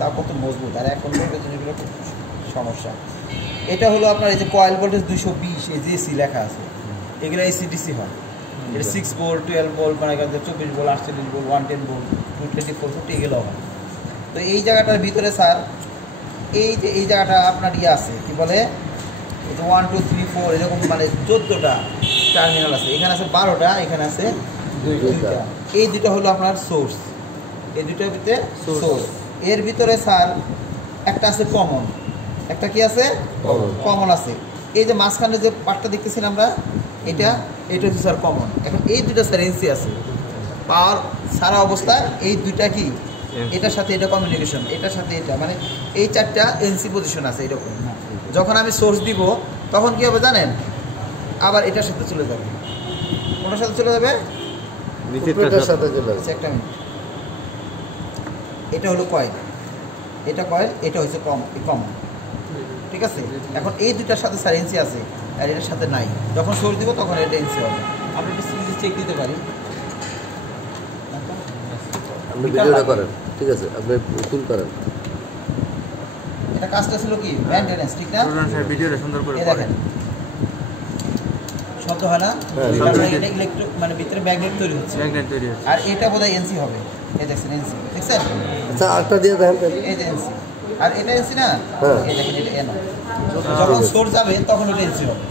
তাও কত মজবুত, আর এখন এগুলো খুব সমস্যা। এটা হলো আপনার এই যে কয়েল ভোল্টেজ 220, এই যে এসি লেখা আছে, এগুলো এসিডিসি হয়। এটা 6 ভোল্ট, 12 ভোল্ট, মানে 24 ভোল্ট, 48 ভোল্ট, 110 ভোল্ট, 224 ভোল্ট, এগুলো হয়। তো এই জায়গাটার ভিতরে স্যার এই যে এই জায়গাটা আপনার ইয়ে আছে, কি বলে 1 2 3 4 এরকম মানে 14টা টার্মিনাল আছে। এখানে আছে 12টা, এখানে আছে 2টা। এই দুটো হলো আপনার সোর্স, এই দুটোর ভিতরে সোর্স। এর ভিতরে স্যার একটা আছে কমন, একটা কি আছে কমন আছে। এই যে মাঝখানে যে পার্টটা দেখতেছেন আমরা, এটা হচ্ছে স্যার কমন। এখন এই দুটো স্যার এনসি আছে, পাওয়ার সারা অবস্থায় এই দুইটা কি এটার সাথে এটা কমিউনিকেশন, এটার সাথে এটা, মানে এই 4টা এনসি পজিশন আছে এরকম। যখন আমি সোর্স দিব তখন কি হবে জানেন, আবার এটার সাথে চলে যাবে। কোনটার সাথে চলে যাবে? নিচেরটার সাথে চলে যাবে। একটা মিনিট, এটা হলো কয়েল, এটা কয়েল, এটা হচ্ছে কমন, ঠিক আছে। এখন এই দুটার সাথে স্যার এনসি আছে আর এটার সাথে নাই। যখন সোর্স দিব তখন এটা এনসি হবে। আপনি একটা সিরিজ চেক দিতে পারি, আপনি ভিডিওটা করেন, ঠিক আছে, আপনি ফুল করেন। এটা কাজটা ছিল কি মেইনটেনেন্স, ঠিক না? ভিডিওটা সুন্দর করে দেখেন শব্দ হয় না, এটা ইলেকট্রো মানে ভিতরে ম্যাগনেট তৈরি হচ্ছে, আর এটা বোধহয় এনসি হবে। এই দেখছেন এনসি, দেখছেন? আচ্ছা আরেকটা দিয়ে দেখেন, এই যে এনসি, আর এটা এনসি না, এই দেখেন এটা এনো। যখন সোর্স যাবে তখন এটা এনসি হবে,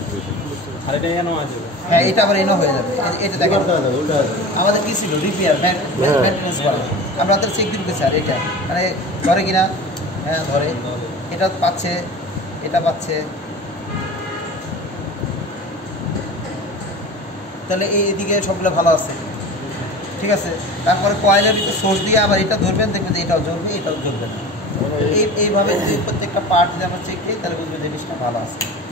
আর এটা এনো আছে। হ্যাঁ, এটা আবার এনো হয়ে যাবে। এটা দেখেন আমাদের কি ছিল, রিপেয়ার মেইনটেনেন্স করা। আমরা তাদের চেক দিতে স্যার এটা মানে ধরে কিনা, হ্যাঁ ধরে, এটা পাচ্ছে, এটা পাচ্ছে, তাহলে এইদিকে সবগুলো ভালো আছে, ঠিক আছে। তারপরে কয়েলের ভিতরে সোর্স দিয়ে আবার এটা ধরবেন, দেখবেন যে এটাও জ্বলবে, এটাও জ্বলবে না। এইভাবে যদি প্রত্যেকটা পার্ট যদি আমরা চেক করি তাহলে বুঝবেন জিনিসটা ভালো আছে।